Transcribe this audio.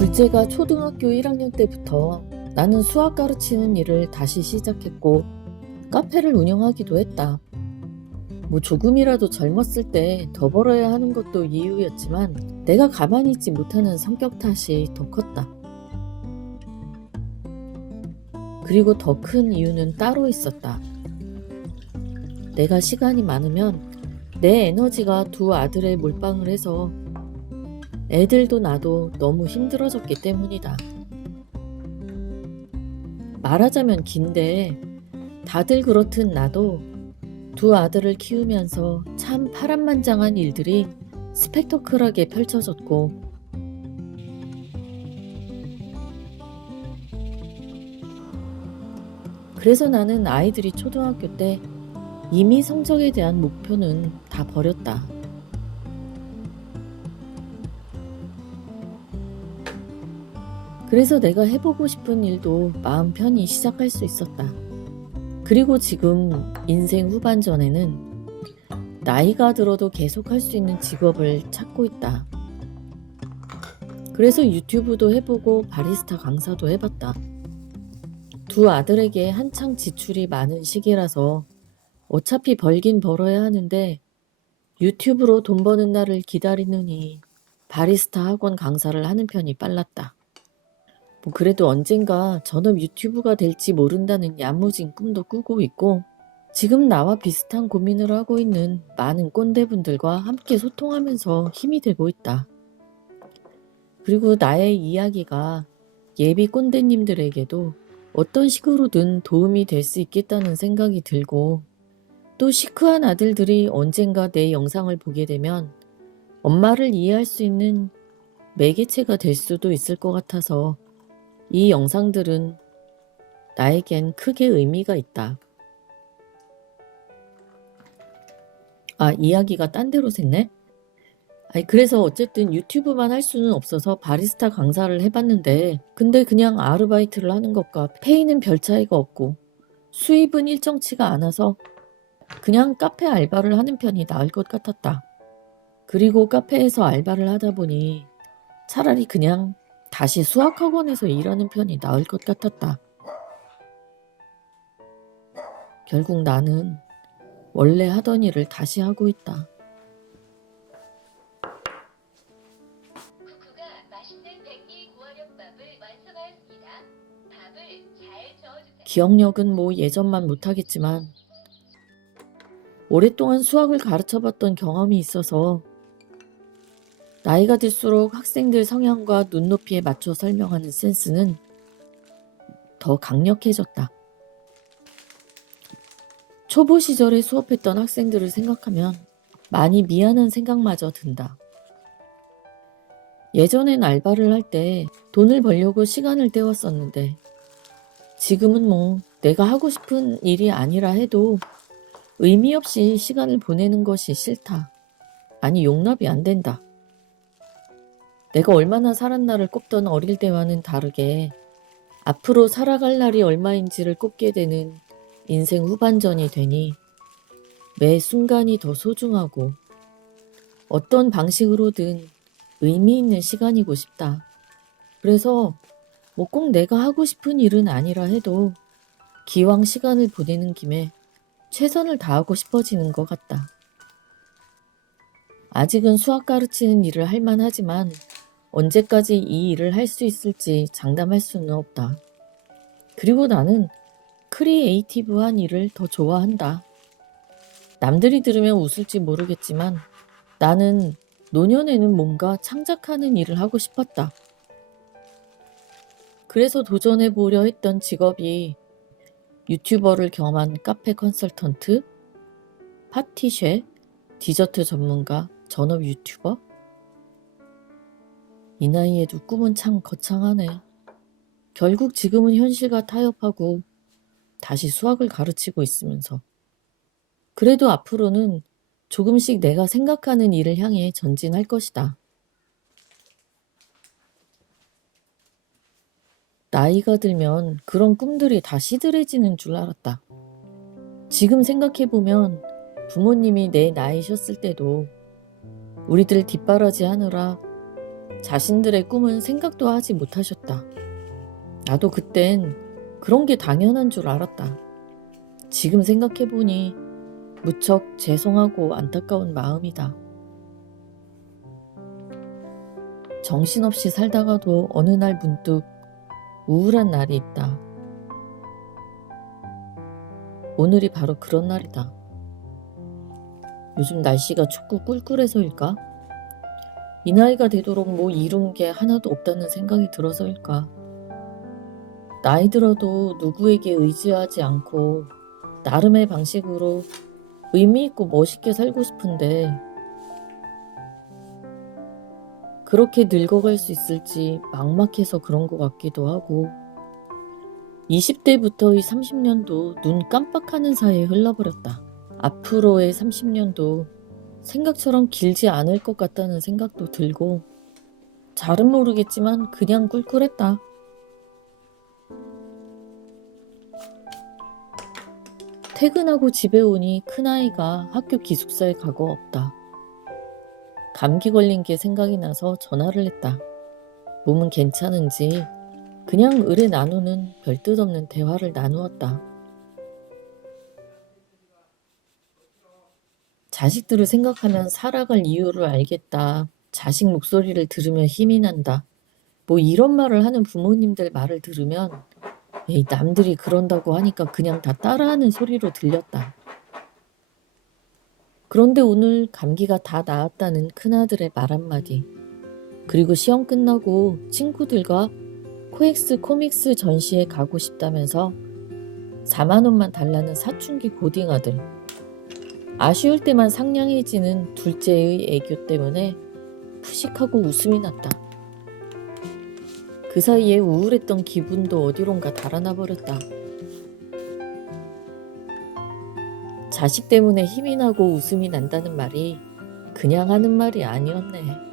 둘째가 초등학교 1학년 때부터 나는 수학 가르치는 일을 다시 시작했고 카페를 운영하기도 했다. 뭐 조금이라도 젊었을 때 더 벌어야 하는 것도 이유였지만 내가 가만히 있지 못하는 성격 탓이 더 컸다. 그리고 더 큰 이유는 따로 있었다. 내가 시간이 많으면 내 에너지가 두 아들에 몰빵을 해서 애들도 나도 너무 힘들어졌기 때문이다. 말하자면 긴데 다들 그렇듯 나도 두 아들을 키우면서 참 파란만장한 일들이 스펙터클하게 펼쳐졌고 그래서 나는 아이들이 초등학교 때 이미 성적에 대한 목표는 다 버렸다. 그래서 내가 해보고 싶은 일도 마음 편히 시작할 수 있었다. 그리고 지금 인생 후반전에는 나이가 들어도 계속 할 수 있는 직업을 찾고 있다. 그래서 유튜브도 해보고 바리스타 강사도 해봤다. 두 아들에게 한창 지출이 많은 시기라서 어차피 벌긴 벌어야 하는데 유튜브로 돈 버는 날을 기다리느니 바리스타 학원 강사를 하는 편이 빨랐다. 뭐 그래도 언젠가 전업 유튜브가 될지 모른다는 야무진 꿈도 꾸고 있고 지금 나와 비슷한 고민을 하고 있는 많은 꼰대분들과 함께 소통하면서 힘이 되고 있다. 그리고 나의 이야기가 예비 꼰대님들에게도 어떤 식으로든 도움이 될 수 있겠다는 생각이 들고 또 시크한 아들들이 언젠가 내 영상을 보게 되면 엄마를 이해할 수 있는 매개체가 될 수도 있을 것 같아서 이 영상들은 나에겐 크게 의미가 있다. 이야기가 딴 데로 샜네? 그래서 어쨌든 유튜브만 할 수는 없어서 바리스타 강사를 해봤는데 근데 그냥 아르바이트를 하는 것과 페이는 별 차이가 없고 수입은 일정치가 않아서 그냥 카페 알바를 하는 편이 나을 것 같았다. 그리고 카페에서 알바를 하다 보니 차라리 그냥 다시 수학학원에서 일하는 편이 나을 것 같았다. 결국 나는 원래 하던 일을 다시 하고 있다. 쿠쿠가 맛있는 백미 구워력밥을 완성하였습니다. 밥을 잘 저어주세요. 기억력은 뭐 예전만 못하겠지만 오랫동안 수학을 가르쳐봤던 경험이 있어서 나이가 들수록 학생들 성향과 눈높이에 맞춰 설명하는 센스는 더 강력해졌다. 초보 시절에 수업했던 학생들을 생각하면 많이 미안한 생각마저 든다. 예전엔 알바를 할 때 돈을 벌려고 시간을 때웠었는데 지금은 뭐 내가 하고 싶은 일이 아니라 해도 의미 없이 시간을 보내는 것이 싫다. 아니 용납이 안 된다. 내가 얼마나 살았나를 꼽던 어릴 때와는 다르게 앞으로 살아갈 날이 얼마인지를 꼽게 되는 인생 후반전이 되니 매 순간이 더 소중하고 어떤 방식으로든 의미 있는 시간이고 싶다. 그래서 뭐 꼭 내가 하고 싶은 일은 아니라 해도 기왕 시간을 보내는 김에 최선을 다하고 싶어지는 것 같다. 아직은 수학 가르치는 일을 할 만하지만 언제까지 이 일을 할 수 있을지 장담할 수는 없다. 그리고 나는 크리에이티브한 일을 더 좋아한다. 남들이 들으면 웃을지 모르겠지만 나는 노년에는 뭔가 창작하는 일을 하고 싶었다. 그래서 도전해보려 했던 직업이 유튜버를 겸한 카페 컨설턴트, 파티쉐, 디저트 전문가, 전업 유튜버? 이 나이에도 꿈은 참 거창하네. 결국 지금은 현실과 타협하고 다시 수학을 가르치고 있으면서 그래도 앞으로는 조금씩 내가 생각하는 일을 향해 전진할 것이다. 나이가 들면 그런 꿈들이 다 시들해지는 줄 알았다. 지금 생각해보면 부모님이 내 나이셨을 때도 우리들 뒷바라지 하느라 자신들의 꿈은 생각도 하지 못하셨다. 나도 그땐 그런 게 당연한 줄 알았다. 지금 생각해보니 무척 죄송하고 안타까운 마음이다. 정신없이 살다가도 어느 날 문득 우울한 날이 있다. 오늘이 바로 그런 날이다. 요즘 날씨가 춥고 꿀꿀해서일까? 이 나이가 되도록 뭐 이룬 게 하나도 없다는 생각이 들어서일까? 나이 들어도 누구에게 의지하지 않고 나름의 방식으로 의미 있고 멋있게 살고 싶은데 그렇게 늙어갈 수 있을지 막막해서 그런 것 같기도 하고 20대부터의 30년도 눈 깜빡하는 사이에 흘러버렸다. 앞으로의 30년도 생각처럼 길지 않을 것 같다는 생각도 들고 잘은 모르겠지만 그냥 꿀꿀했다. 퇴근하고 집에 오니 큰아이가 학교 기숙사에 가고 없다. 감기 걸린 게 생각이 나서 전화를 했다. 몸은 괜찮은지 그냥 의뢰 나누는 별뜻 없는 대화를 나누었다. 자식들을 생각하면 살아갈 이유를 알겠다. 자식 목소리를 들으면 힘이 난다. 뭐 이런 말을 하는 부모님들 말을 들으면 에이, 남들이 그런다고 하니까 그냥 다 따라하는 소리로 들렸다. 그런데 오늘 감기가 다 나았다는 큰아들의 말 한마디, 그리고 시험 끝나고 친구들과 코엑스 코믹스 전시회 가고 싶다면서 4만 원만 달라는 사춘기 고딩아들, 아쉬울 때만 상냥해지는 둘째의 애교 때문에 푸식하고 웃음이 났다. 그 사이에 우울했던 기분도 어디론가 달아나 버렸다. 자식 때문에 힘이 나고 웃음이 난다는 말이 그냥 하는 말이 아니었네.